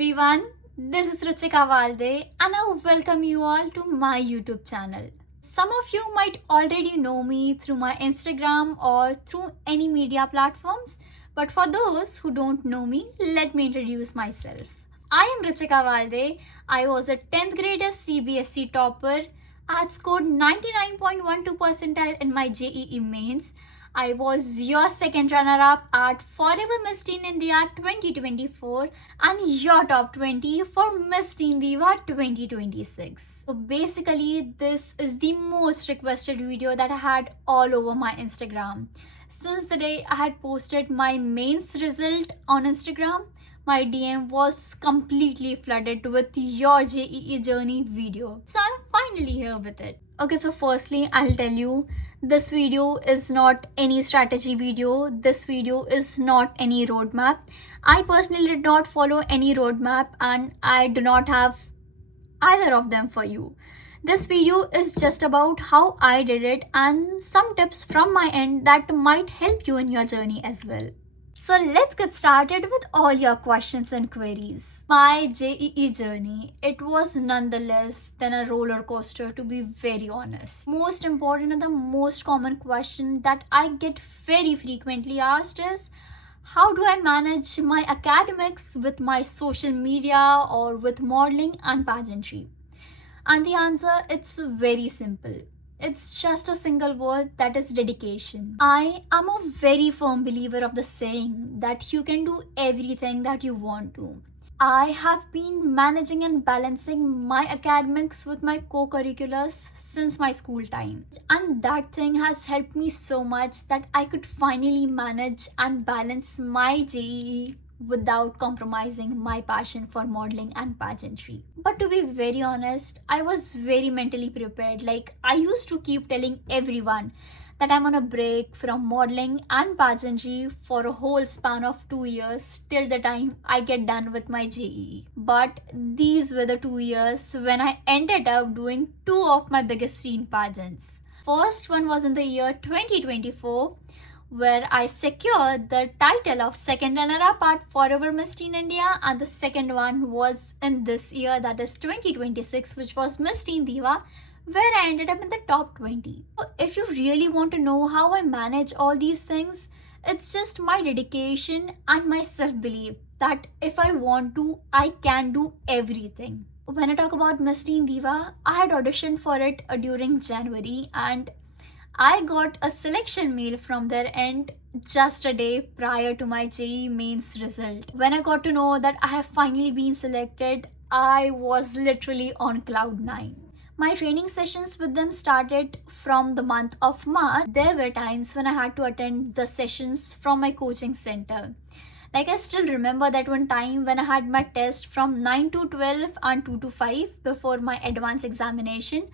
everyone, this is Ruchika Valde and I welcome you all to my YouTube channel. Some of you might already know me through my Instagram or through any media platforms, but for those who don't know me, let me introduce myself. I am Ruchika Valde. I was a 10th grader CBSE topper. I had scored 99.12 percentile in my JEE mains. I was your second runner-up at Forever Miss Teen India 2024 and your top 20 for Miss Teen Diva 2026. So basically, this is the most requested video that I had all over my Instagram. Since the day I had posted my mains result on Instagram, my DM was completely flooded with your JEE journey video. So I'm finally here with it. Okay, so firstly, I'll tell you, this video is not any strategy video. This video is not any roadmap. I personally did not follow any roadmap and I do not have either of them for you. This video is just about how I did it and some tips from my end that might help you in your journey as well. So let's get started with all your questions and queries. My JEE journey, it was nonetheless than a roller coaster, to be very honest. Most important and the most common question that I get very frequently asked is, how do I manage my academics with my social media or with modeling and pageantry? And the answer, it's very simple. It's just a single word, that is dedication. I am a very firm believer of the saying that you can do everything that you want to. I have been managing and balancing my academics with my co-curriculars since my school time. And that thing has helped me so much that I could finally manage and balance my JEE without compromising my passion for modeling and pageantry. But to be very honest, I was very mentally prepared. Like, I used to keep telling everyone that I'm on a break from modeling and pageantry for a whole span of 2 years till the time I get done with my JEE. But these were the 2 years when I ended up doing 2 of my biggest teen pageants. First one was in the year 2024, where I secured the title of second runner-up at Forever Miss Teen India, and the second one was in this year, that is 2026, which was Miss Teen Diva, where I ended up in the top 20. So if you really want to know how I manage all these things, it's just my dedication and my self-belief that if I want to, I can do everything. When I talk about Miss Teen Diva, I had auditioned for it during January and I got a selection mail from their end just a day prior to my JEE mains result. When I got to know that I have finally been selected, I was literally on cloud 9. My training sessions with them started from the month of March. There were times when I had to attend the sessions from my coaching center. Like, I still remember that one time when I had my test from 9 to 12 and 2 to 5 before my advanced examination.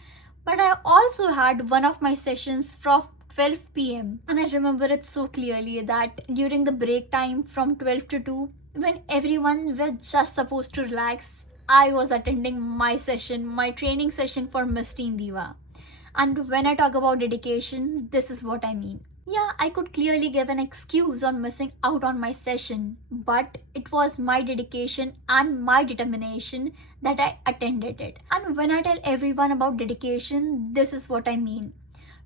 But I also had one of my sessions from 12 p.m. And I remember it so clearly that during the break time from 12 to 2, when everyone were just supposed to relax, I was attending my session, my training session for Miss Teen Diva. And when I talk about dedication, this is what I mean. Yeah, I could clearly give an excuse on missing out on my session, but it was my dedication and my determination that I attended it. And when I tell everyone about dedication, this is what I mean.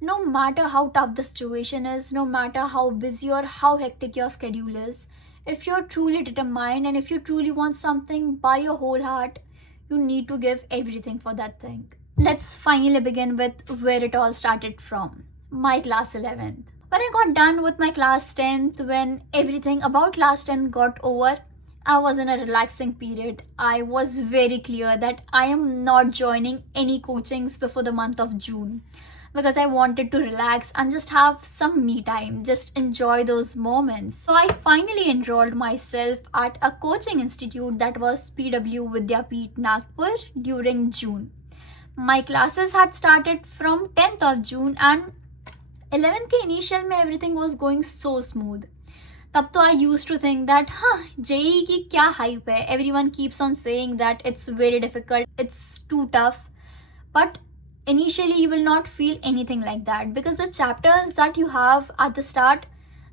No matter how tough the situation is, no matter how busy or how hectic your schedule is, if you're truly determined and if you truly want something by your whole heart, you need to give everything for that thing. Let's finally begin with where it all started from. My class 11th. When I got done with my class 10th, when everything about class 10th got over, I was in a relaxing period. I was very clear that I am not joining any coachings before the month of June because I wanted to relax and just have some me time, just enjoy those moments. So I finally enrolled myself at a coaching institute that was PW Vidyapeeth Nagpur during June. My classes had started from 10th of June and 11th के initial में everything was going so smooth. तब तो I used to think that JEE की क्या hype है. Everyone keeps on saying that it's very difficult, it's too tough. But initially you will not feel anything like that because the chapters that you have at the start,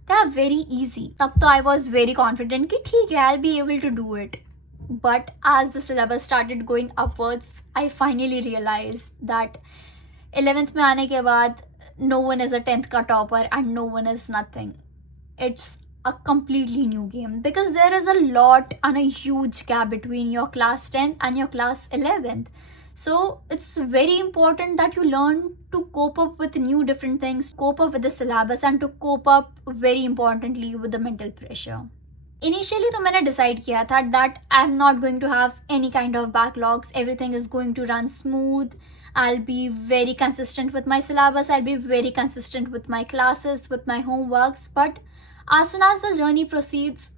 they are very easy. तब तो I was very confident कि ठीक है, I'll be able to do it. But as the syllabus started going upwards, I finally realized that 11th में आने के बाद no one is a 10th का topper and no one is nothing. It's a completely new game because there is a lot and a huge gap between your class 10 and your class 11th. So it's very important that you learn to cope up with new different things, cope up with the syllabus, and to cope up very importantly with the mental pressure. Initially तो मैंने decide किया था that I'm not going to have any kind of backlogs, everything is going to run smooth, I'll be very consistent with my syllabus, I'll be very consistent with my classes, with my homeworks. But as soon as the journey proceeds,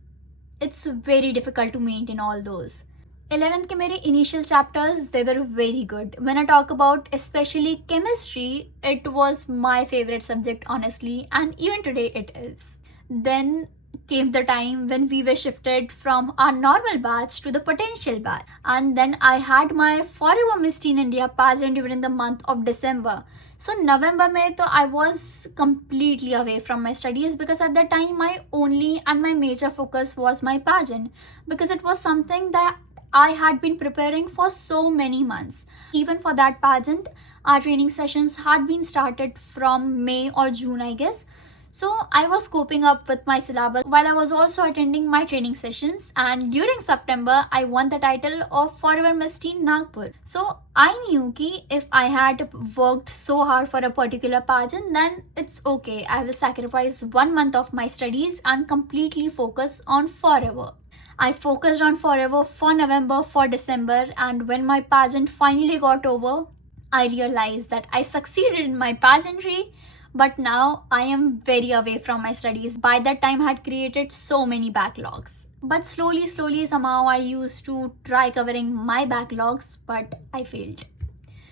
it's very difficult to maintain all those. 11th के मेरे initial chapters, they were very good. When I talk about especially chemistry, it was my favorite subject honestly, and even today it is. Then came the time when we were shifted from our normal batch to the potential batch, and then I had my Forever Miss Teen India pageant during the month of December. So November mein to I was completely away from my studies because at that time my only and my major focus was my pageant, because it was something that I had been preparing for so many months. Even for that pageant, our training sessions had been started from May or June, I guess. So I was coping up with my syllabus while I was also attending my training sessions, and during September I won the title of Forever Miss Teen Nagpur. So I knew कि if I had worked so hard for a particular pageant, then it's okay. I will sacrifice 1 month of my studies and completely focus on Forever. I focused on Forever for November, for December, and when my pageant finally got over, I realized that I succeeded in my pageantry. But now I am very away from my studies. By that time I had created so many backlogs. But slowly, somehow I used to try covering my backlogs, but I failed.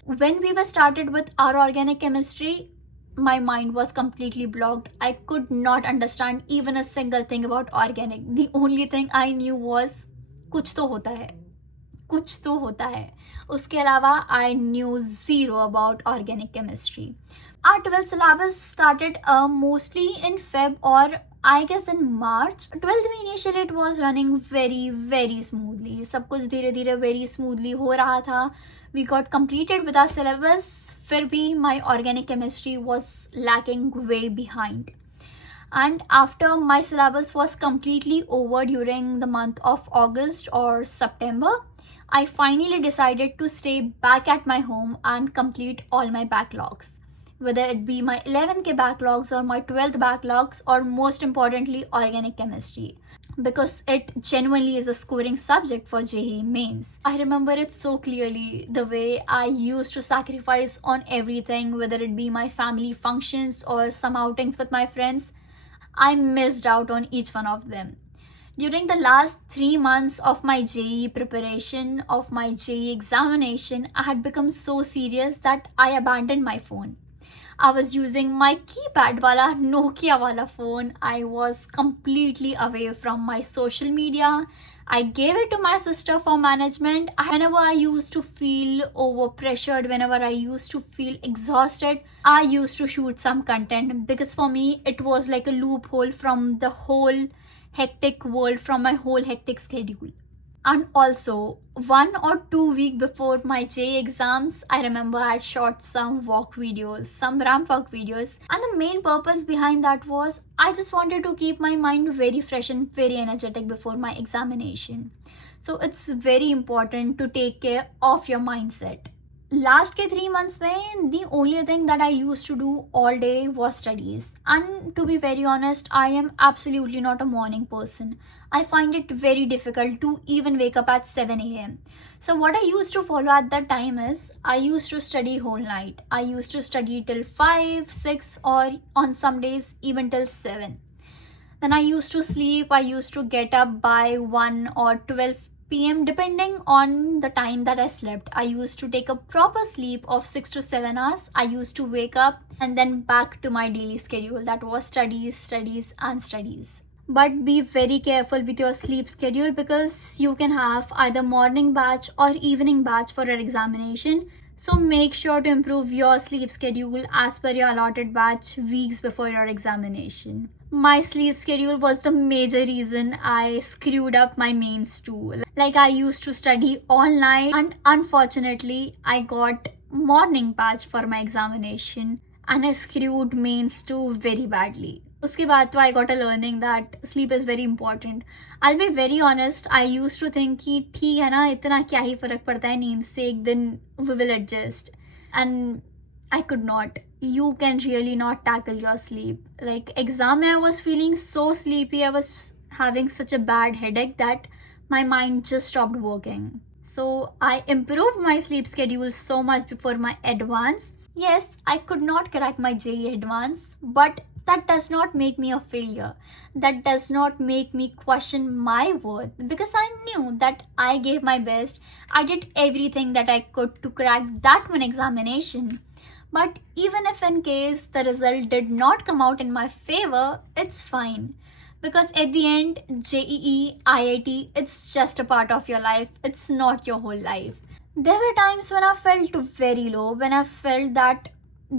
When we were started with our organic chemistry, my mind was completely blocked. I could not understand even a single thing about organic. The only thing I knew was कुछ तो होता है, कुछ तो होता है. उसके अलावा I knew zero about organic chemistry. Our 12th syllabus started mostly in Feb or I guess in March. 12th में initially it was running very smoothly. सब कुछ धीरे धीरे very smoothly हो रहा था. We got completed with our syllabus. फिर भी my organic chemistry was lacking way behind. And after my syllabus was completely over during the month of August or September, I finally decided to stay back at my home and complete all my backlogs. Whether it be my 11th ke backlogs or my 12th backlogs, or most importantly organic chemistry, because it genuinely is a scoring subject for JEE mains. I remember it so clearly, the way I used to sacrifice on everything, whether it be my family functions or some outings with my friends. I missed out on each one of them. During the last 3 months of my JEE preparation, of my JEE examination, I had become so serious that I abandoned my phone. I was using my keypad wala Nokia wala phone. I was completely away from my social media. I gave it to my sister for management. Whenever I used to feel overpressured, whenever I used to feel exhausted, I used to shoot some content, because for me it was like a loophole from the whole hectic world, from my whole hectic schedule. And also, 1 or 2 weeks before my JEE exams, I remember I had shot some walk videos, some ramp walk videos. And the main purpose behind that was I just wanted to keep my mind very fresh and very energetic before my examination. So it's very important to take care of your mindset. Last के 3 months में the only thing that I used to do all day was studies. And to be very honest, I am absolutely not a morning person. I find it very difficult to even wake up at 7 a.m. So what I used to follow at that time is I used to study whole night. I used to study till 5, 6 or on some days even till 7. Then I used to sleep. I used to get up by 1 or 12 p.m. depending on the time that I slept. I used to take a proper sleep of 6 to 7 hours. I used to wake up and then back to my daily schedule. That was studies and studies. But be very careful with your sleep schedule, because you can have either morning batch or evening batch for your examination. So make sure to improve your sleep schedule as per your allotted batch weeks before your examination. My sleep schedule was the major reason I screwed up my mains too. Like, I used to study all night, and unfortunately I got morning patch for my examination and I screwed mains too very badly. उसके बाद तो I got a learning that sleep is very important. I'll be very honest, I used to think कि ठीक है ना, इतना क्या ही फर्क पड़ता है नींद से, एक दिन we will adjust. And I could not. You can really not tackle your sleep. Like, exam, I was feeling so sleepy. I was having such a bad headache that my mind just stopped working. So I improved my sleep schedule so much before my advance. Yes, I could not crack my JEE advance, but that does not make me a failure. That does not make me question my worth, because I knew that I gave my best. I did everything that I could to crack that one examination. But even if in case the result did not come out in my favor, it's fine. Because at the end, JEE, IIT, it's just a part of your life. It's not your whole life. There were times when I felt very low, when I felt that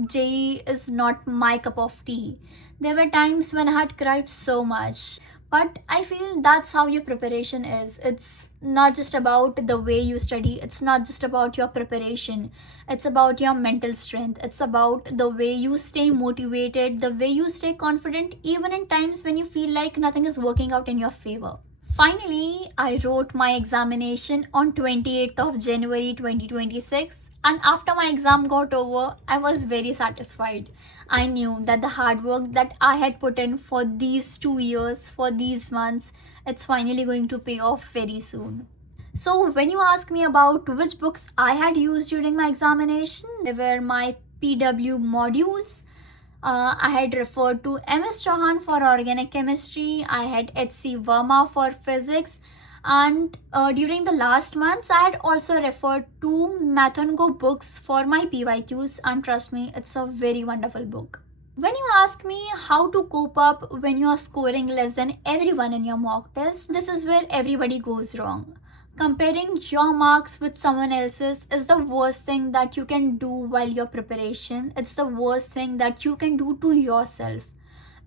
JEE is not my cup of tea. There were times when I had cried so much. But I feel that's how your preparation is. It's not just about the way you study, it's not just about your preparation, it's about your mental strength, it's about the way you stay motivated, the way you stay confident, even in times when you feel like nothing is working out in your favor. Finally, I wrote my examination on 28th of January 2026, and after my exam got over, I was very satisfied. I knew that the hard work that I had put in for these 2 years, for these months, it's finally going to pay off very soon. So when you ask me about which books I had used during my examination, they were my PW modules. I had referred to MS Chauhan for organic chemistry, I had HC Verma for physics, and during the last months I had also referred to Math and Go books for my PYQs, and trust me, it's a very wonderful book. When you ask me how to cope up when you are scoring less than everyone in your mock test, this is where everybody goes wrong. Comparing your marks with someone else's is the worst thing that you can do while your preparation. It's the worst thing that you can do to yourself,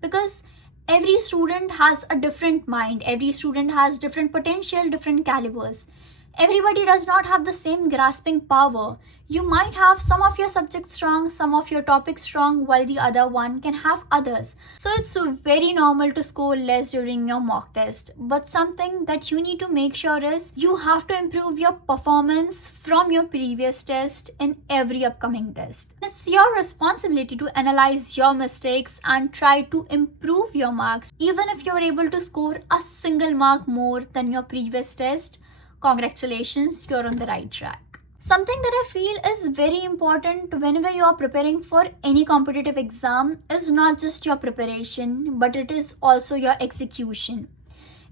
because every student has a different mind, every student has different potential, different calibers. Everybody does not have the same grasping power. You might have some of your subjects strong, some of your topics strong, while the other one can have others. So it's very normal to score less during your mock test. But something that you need to make sure is you have to improve your performance from your previous test in every upcoming test. It's your responsibility to analyze your mistakes and try to improve your marks. Even if you're able to score a single mark more than your previous test, congratulations, you're on the right track. Something that I feel is very important whenever you are preparing for any competitive exam is not just your preparation, but it is also your execution.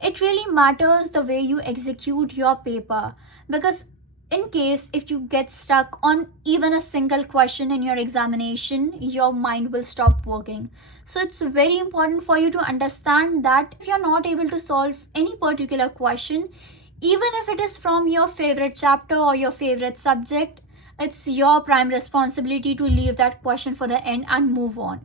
It really matters the way you execute your paper, because in case if you get stuck on even a single question in your examination, your mind will stop working. So it's very important for you to understand that if you're not able to solve any particular question, even if it is from your favorite chapter or your favorite subject, it's your prime responsibility to leave that question for the end and move on.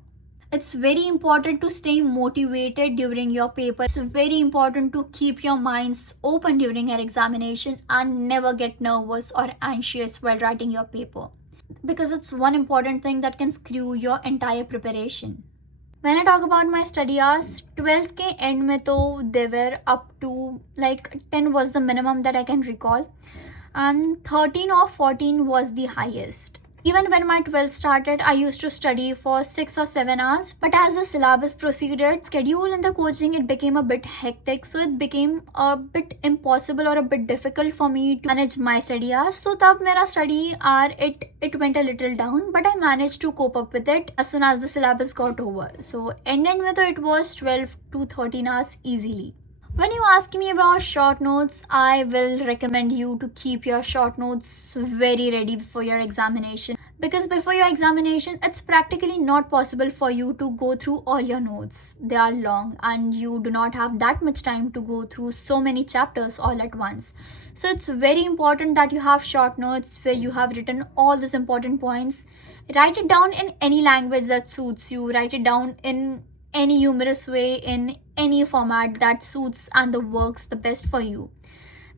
It's very important to stay motivated during your paper. It's very important to keep your minds open during your examination and never get nervous or anxious while writing your paper, because it's one important thing that can screw your entire preparation. When I talk about my study hours, 12th के end में तो they were up to like 10 was the minimum that I can recall, and 13 or 14 was the highest. Even when my 12th started, I used to study for 6 or 7 hours, but as the syllabus proceeded, schedule in the coaching, it became a bit hectic, so it became a bit impossible or a bit difficult for me to manage my study hours. So tab mera study hour, it went a little down, but I managed to cope up with it as soon as the syllabus got over. So end with it was 12 to 13 hours easily. When you ask me about short notes, I will recommend you to keep your short notes very ready before your examination, because before your examination, it's practically not possible for you to go through all your notes. They are long and you do not have that much time to go through so many chapters all at once. So it's very important that you have short notes where you have written all those important points. Write it down in any language that suits you. Write it down in any humorous way, in any format that suits and the works the best for you.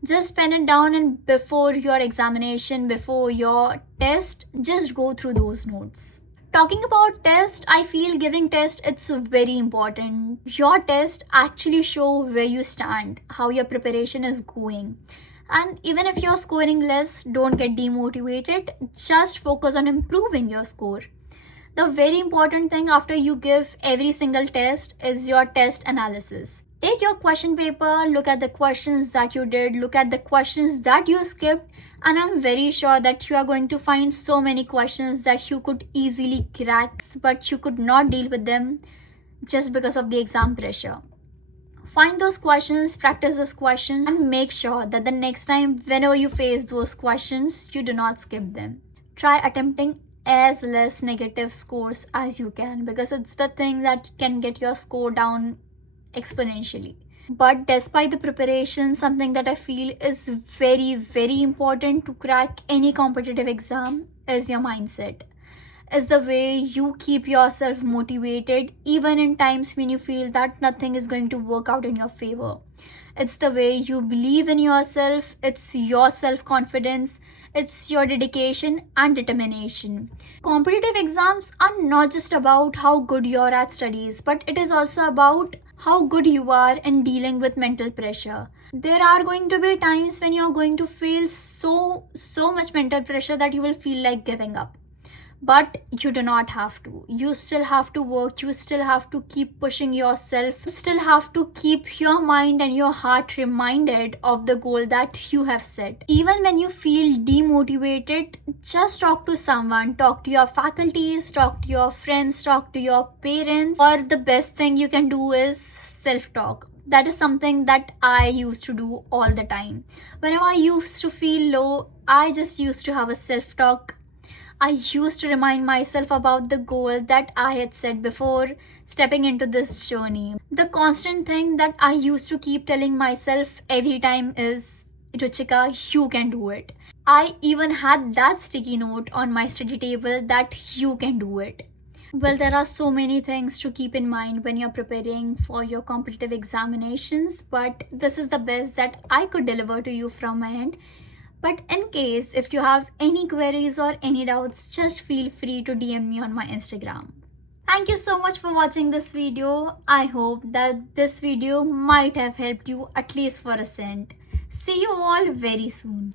Just pen it down, and before your examination, before your test, just go through those notes. Talking about test, I feel giving test, it's very important. Your test actually show where you stand, how your preparation is going. And even if you're scoring less, don't get demotivated. Just focus on improving your score. The very important thing after you give every single test is your test analysis. Take your question paper, look at the questions that you did, look at the questions that you skipped, and I'm very sure that you are going to find so many questions that you could easily crack, but you could not deal with them just because of the exam pressure. Find those questions, practice those questions, and make sure that the next time whenever you face those questions, you do not skip them. Try attempting as less negative scores as you can, because it's the thing that can get your score down exponentially. But despite the preparation, something that I feel is very, very important to crack any competitive exam is your mindset. Is the way you keep yourself motivated even in times when you feel that nothing is going to work out in your favor. It's the way you believe in yourself, it's your self-confidence, it's your dedication and determination. Competitive exams are not just about how good you are at studies, but it is also about how good you are in dealing with mental pressure. There are going to be times when you're going to feel so much mental pressure that you will feel like giving up. But you do not have to. You still have to work. You still have to keep pushing yourself. You still have to keep your mind and your heart reminded of the goal that you have set. Even when you feel demotivated, just talk to someone. Talk to your faculties, talk to your friends, talk to your parents. Or the best thing you can do is self-talk. That is something that I used to do all the time. Whenever I used to feel low, I just used to have a self-talk. I used to remind myself about the goal that I had set before stepping into this journey. The constant thing that I used to keep telling myself every time is, Ruchika, you can do it. I even had that sticky note on my study table that you can do it. Well, there are so many things to keep in mind when you're preparing for your competitive examinations, but this is the best that I could deliver to you from my end. But in case if you have any queries or any doubts, just feel free to DM me on my Instagram. Thank you so much for watching this video. I hope that this video might have helped you at least for a cent. See you all very soon.